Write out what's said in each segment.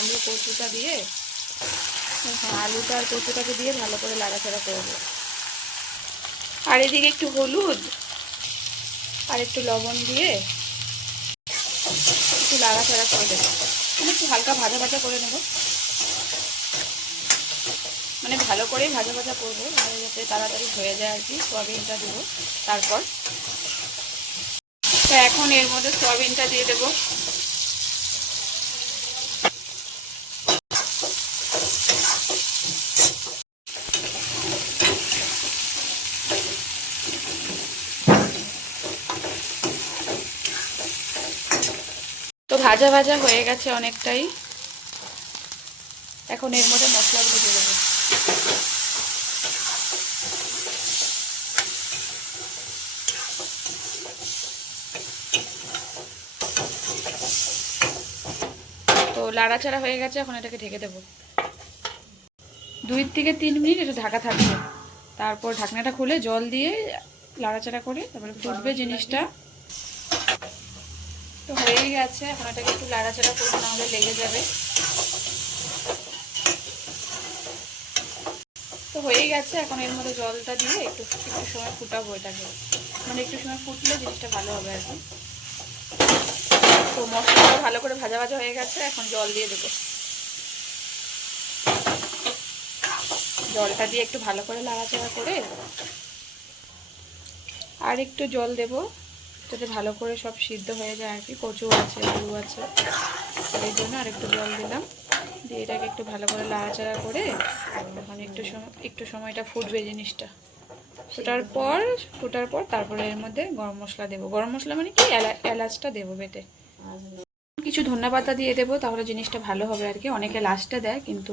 আলু কচুটা দিয়ে, আলুটা আর কচুটাকে দিয়ে ভালো করে নাড়াচাড়া করবো। আর এদিকে একটু হলুদ আর একটু লবণ দিয়ে একটু নাড়াচাড়া করে দেবো, মানে একটু হালকা ভাজা ভাজা করে নেব, মানে ভালো করেই ভাজা ভাজা করবো, যাতে তাড়াতাড়ি হয়ে যায় আর কি। সয়াবিনটা দেবো তারপর। তো এখন এর মধ্যে সয়াবিনটা দিয়ে দেবো। তো ভাজা ভাজা হয়ে গেছে অনেকটাই। এখন এর মধ্যে মশলাগুলো দিয়ে দেবো। তো লাড়াচাড়া হয়ে গেছে, এখন এটাকে ঢেকে দেবো 2 থেকে 3 মিনিট। এটা ঢাকা থাকবে, তারপর ঢাকনাটা খুলে জল দিয়ে লাড়াচাড়া করে তারপরে ফুটবে জিনিসটা। তো হয়েই গেছে, এখন এটাকে একটু লাড়াচাড়া করবো, নাহলে লেগে যাবে। তো হয়েই গেছে, এখন এর মধ্যে জলটা দিয়ে একটু একটু সময় ফুটাবো এটাকে, মানে একটু সময় ফুটলে জিনিসটা ভালো হবে আর কি। তো মশলাটা ভালো করে ভাজা ভাজা হয়ে গেছে, এখন জল দিয়ে দেবো। জলটা দিয়ে একটু ভালো করে নাড়াচাড়া করে আর একটু জল দেব, যাতে ভালো করে সব সিদ্ধ হয়ে যায় আর কি। কচু আছে, আলু আছে, এই জন্য আর একটু জল দিলাম। দিয়ে এটাকে একটু ভালো করে নাড়াচাড়া করে এখন একটু সময়টা ফুটবে জিনিসটা। ফোটার পর তারপরে এর মধ্যে গরম মশলা দেবো। গরম মশলা মানে কি, এলাচটা দেবো বেটে। কিছু ধনেপাতা দিয়ে দেবো, তাহলে জিনিসটা ভালো হবে আর কি। অনেকে লাস্টে দেয়, কিন্তু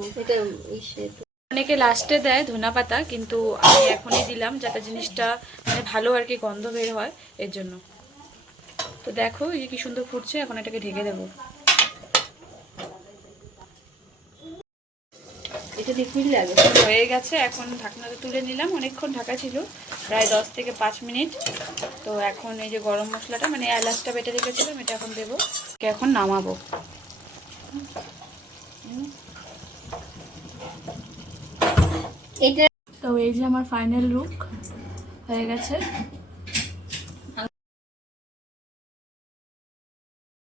অনেকে লাস্টে দেয় ধনেপাতা, কিন্তু আমি এখনই দিলাম, যাতে জিনিসটা মানে ভালো আর কি গন্ধ বের হয়, এর জন্য। তো দেখো এই যে কি সুন্দর ফুটছে, এখন এটাকে ঢেকে দেবো। এটা লিকুইড লাগে হয়ে গেছে, এখন ঢাকনাটা তুলে নিলাম। অনেকক্ষণ ঢাকা ছিল, প্রায় 10 থেকে 5 মিনিট। তো এখন এই যে গরম মশলাটা মানে এলাচটা বেটে রেখেছিলাম, এটা এখন দেবো। এখন নামাবো। তো এই যে আমার ফাইনাল লুক হয়ে গেছে।